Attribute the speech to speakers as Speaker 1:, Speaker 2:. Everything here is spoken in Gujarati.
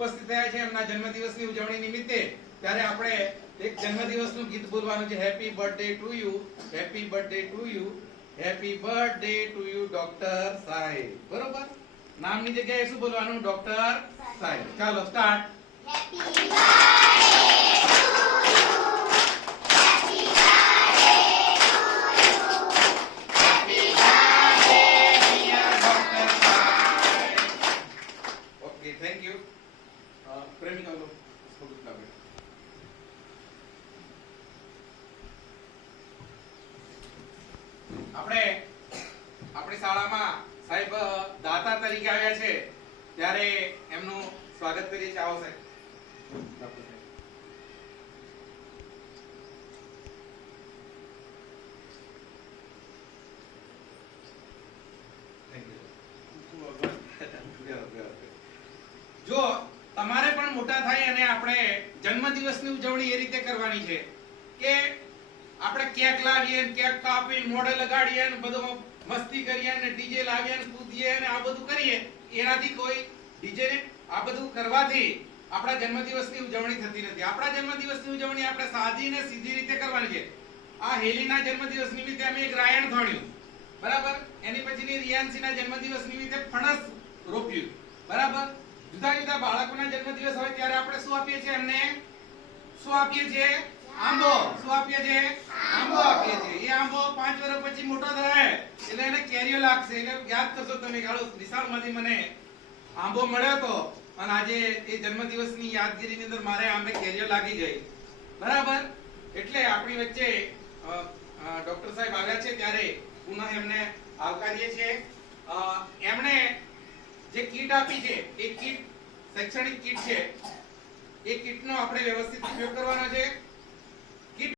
Speaker 1: ઉપસ્થિત થયા છે એમના જન્મદિવસની ઉજવણી નિમિત્તે ત્યારે આપણે એક જન્મદિવસનું ગીત બોલવાનું છે. Happy birthday to you happy birthday to you happy birthday to you doctor સાહેબ. બરોબર? નામની જગ્યાએ શું બોલવાનું? ડોક્ટર સાહેબ. ચાલો સ્ટાર્ટ ઓકે થેન્ક યુ પ્રેમિકા લો इसको कुछ ना बैठ આપણે આપણી શાળામાં સાહેબ દાતા તરીકે આવ્યા છે ત્યારે એમનું સ્વાગત કરીએ છીએ આવો સાહેબ ડોક્ટર સાહેબ. Thank you. જો તમારે પણ મોટા થાય અને આપણે જન્મદિવસની ઉજવણી એ રીતે કરવાની છે કે આપણે કેક લાવીએ કેક કાપીને મોઢે લગાડીએ ને બધું મસ્તી કરીએ ને ડીજે લાવીએ ને કૂદીએ ને આ બધું કરીએ, એનાથી કોઈ ડીજે આ બધું કરવાથી આપણા જન્મદિવસની ઉજવણી થતી નથી. આપણા જન્મદિવસની ઉજવણી આપણે સાદી ને સીધી રીતે કરવાની છે. આ હેલીના જન્મદિવસ નિમિત્તે અમે એક રાયણ ધોણ્યું. બરાબર? એની પછીની રિયાન્સીના જન્મદિવસ નિમિત્તે ફણસ રોપ્યું. બરાબર? જુદા જુદા બાળકોના જન્મદિવસ હોય ત્યારે આપણે શું આપીએ છીએ એમને? શું આપીએ છીએ? આંબો. શું આપીએ છીએ? આંબો આપીએ છીએ. એ આંબો પાંચ વર્ષ પછી મોટો થાય. એટલે એને કેરીઓ લાગશે. એટલે યાદ કરશો તમે ગાળો નિશાળમાંથી મને આંબો મળ્યો તો. અને આજે એ જન્મદિવસની યાદગીરીની અંદર મારે આંબે કેરીઓ લાગી ગઈ. બરાબર? એટલે આપણી વચ્ચે ડોક્ટર સાહેબ આવ્યા છે ત્યારે પુનઃ એમને આવકારીએ છીએ. એમણે જે કીટ આપી છે, એ કીટ શૈક્ષણિક કીટ છે. એ કીટનો આપણે વ્યવસ્થિત ઉપયોગ કરવાનો છે.